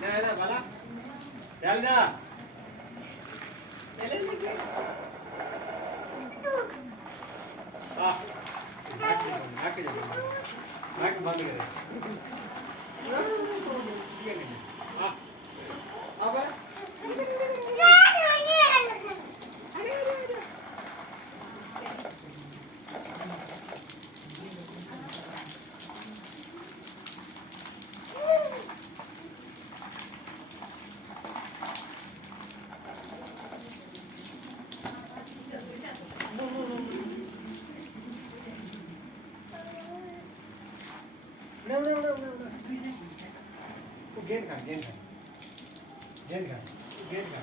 नाही ना मला चल ना हाँ आके जा आके बंद करे हाँ अब गेंद खा गेंद खा गेंद खा गेंद खा